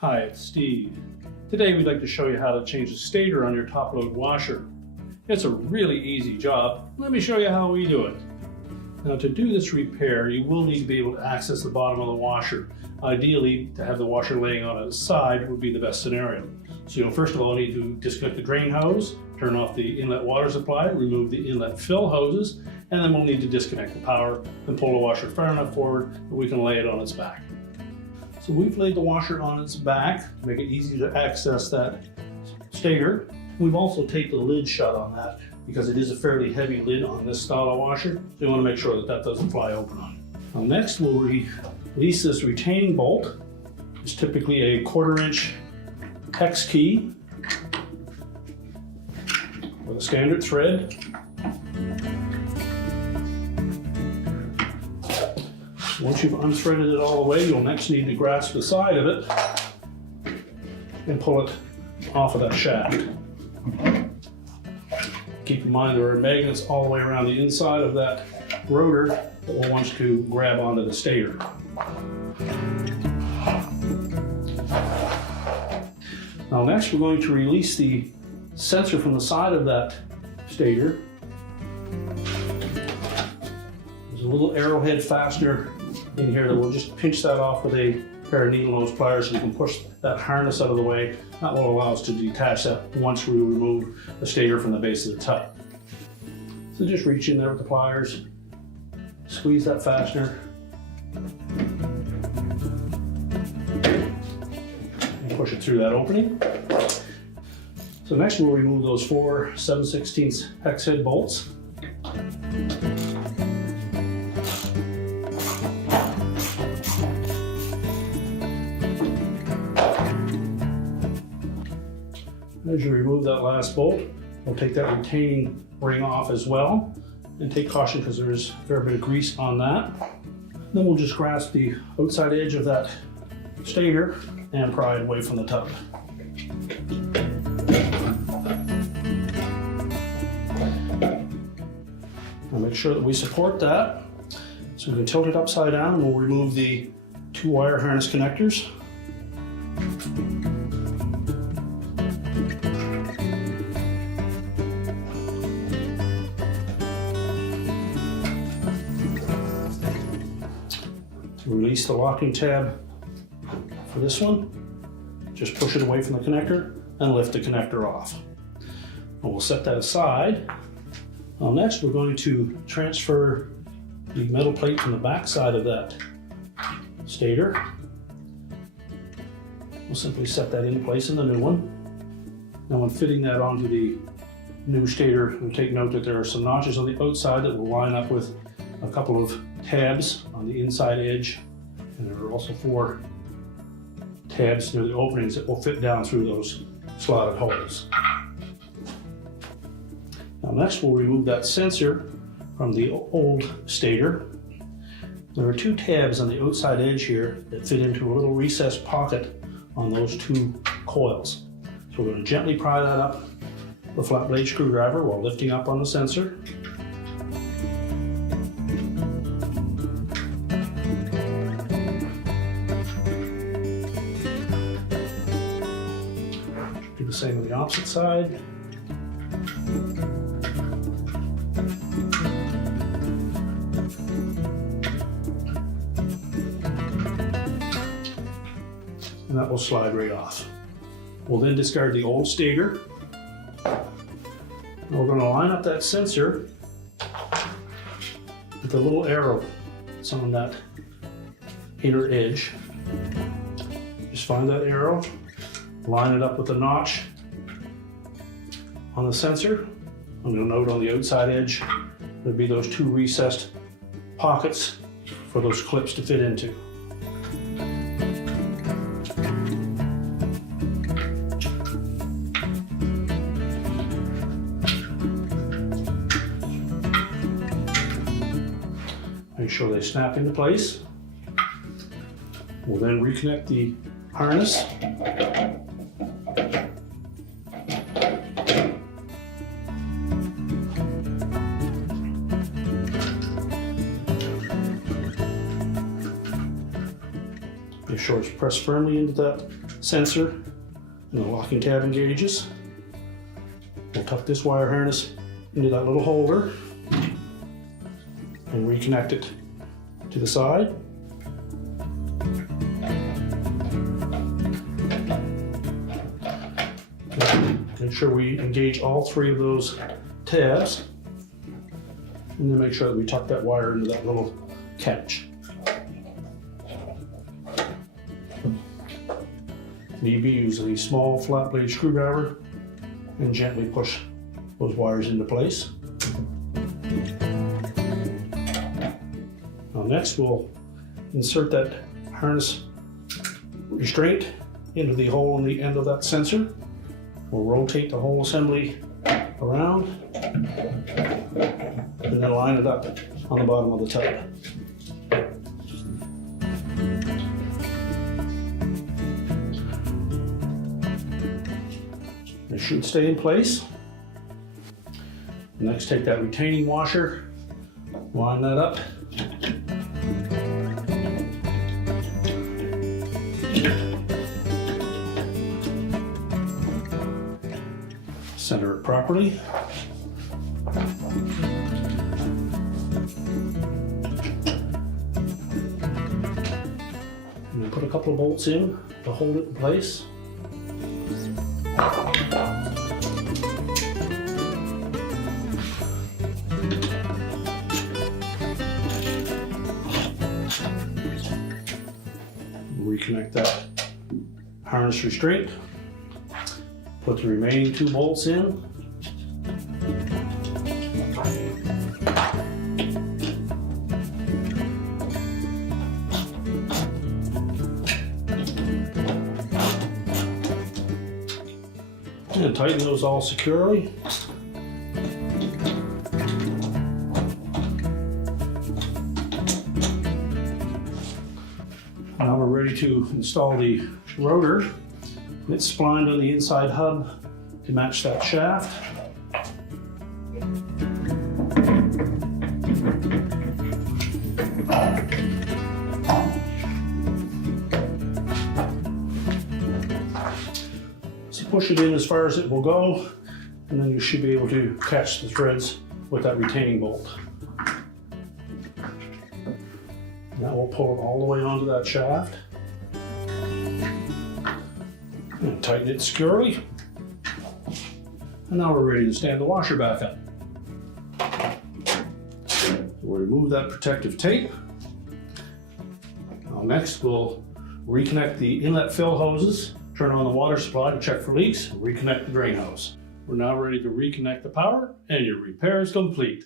Hi, it's Steve. Today we'd like to show you how to change the stator on your top load washer. It's a really easy job. Let me show you how we do it. Now to do this repair, you will need to be able to access the bottom of the washer. Ideally, to have the washer laying on its side would be the best scenario. So you'll first of all need to disconnect the drain hose, turn off the inlet water supply, remove the inlet fill hoses, and then we'll need to disconnect the power and pull the washer far enough forward that we can lay it on its back. So we've laid the washer on its back to make it easy to access that stator. We've also taped the lid shut on that because it is a fairly heavy lid on this style of washer. So you want to make sure that that doesn't fly open on you. Now next we'll release this retaining bolt. It's typically a 1/4 inch hex key with a standard thread. Once you've unthreaded it all the way, you'll next need to grasp the side of it and pull it off of that shaft. Keep in mind there are magnets all the way around the inside of that rotor that will want to grab onto the stator. Now next we're going to release the sensor from the side of that stator. There's a little arrowhead fastener in here that will just pinch that off with a pair of needle nose pliers so you can push that harness out of the way. That will allow us to detach that once we remove the stator from the base of the tub. So just reach in there with the pliers, squeeze that fastener, and push it through that opening. So next we'll remove those 4 7/16 hex head bolts. As you remove that last bolt, we'll take that retaining ring off as well, and take caution because there's a fair bit of grease on that. Then we'll just grasp the outside edge of that stator and pry it away from the tub. Now make sure that we support that. So we can tilt it upside down and we'll remove the 2 wire harness connectors. To release the locking tab for this one, just push it away from the connector and lift the connector off. And we'll set that aside. Now next we're going to transfer the metal plate from the back side of that stator. We'll simply set that in place in the new one. Now when fitting that onto the new stator, we'll take note that there are some notches on the outside that will line up with a couple of tabs on the inside edge, and there are also 4 tabs near the openings that will fit down through those slotted holes. Now next we'll remove that sensor from the old stator. There are 2 tabs on the outside edge here that fit into a little recessed pocket on those 2 coils. So we're going to gently pry that up with a flat blade screwdriver while lifting up on the sensor. Do the same on the opposite side. And that will slide right off. We'll then discard the old stator. And we're going to line up that sensor with the little arrow that's on that inner edge. Just find that arrow, line it up with the notch on the sensor. I'm going to note on the outside edge there'll be those 2 recessed pockets for those clips to fit into. Make sure they snap into place. We'll then reconnect the harness. Make sure it's pressed firmly into that sensor and the locking tab engages. We'll tuck this wire harness into that little holder and reconnect it to the side. Make sure we engage all three of those tabs, and then make sure that we tuck that wire into that little catch. Need be use a small flat blade screwdriver and gently push those wires into place. Now next we'll insert that harness restraint into the hole in the end of that sensor. We'll rotate the whole assembly around and then line it up on the bottom of the tub. It should stay in place. Next, take that retaining washer, line that up. Center it properly. And then put a couple of bolts in to hold it in place. Reconnect that harness restraint. Put the remaining 2 bolts in. And tighten those all securely. Now we're ready to install the rotor. It's splined on the inside hub to match that shaft. So push it in as far as it will go, and then you should be able to catch the threads with that retaining bolt. Now we'll pull it all the way onto that shaft. And tighten it securely. And now we're ready to stand the washer back up. We'll remove that protective tape. Now next we'll reconnect the inlet fill hoses, turn on the water supply to check for leaks, and reconnect the drain hose. We're now ready to reconnect the power, and your repair is complete.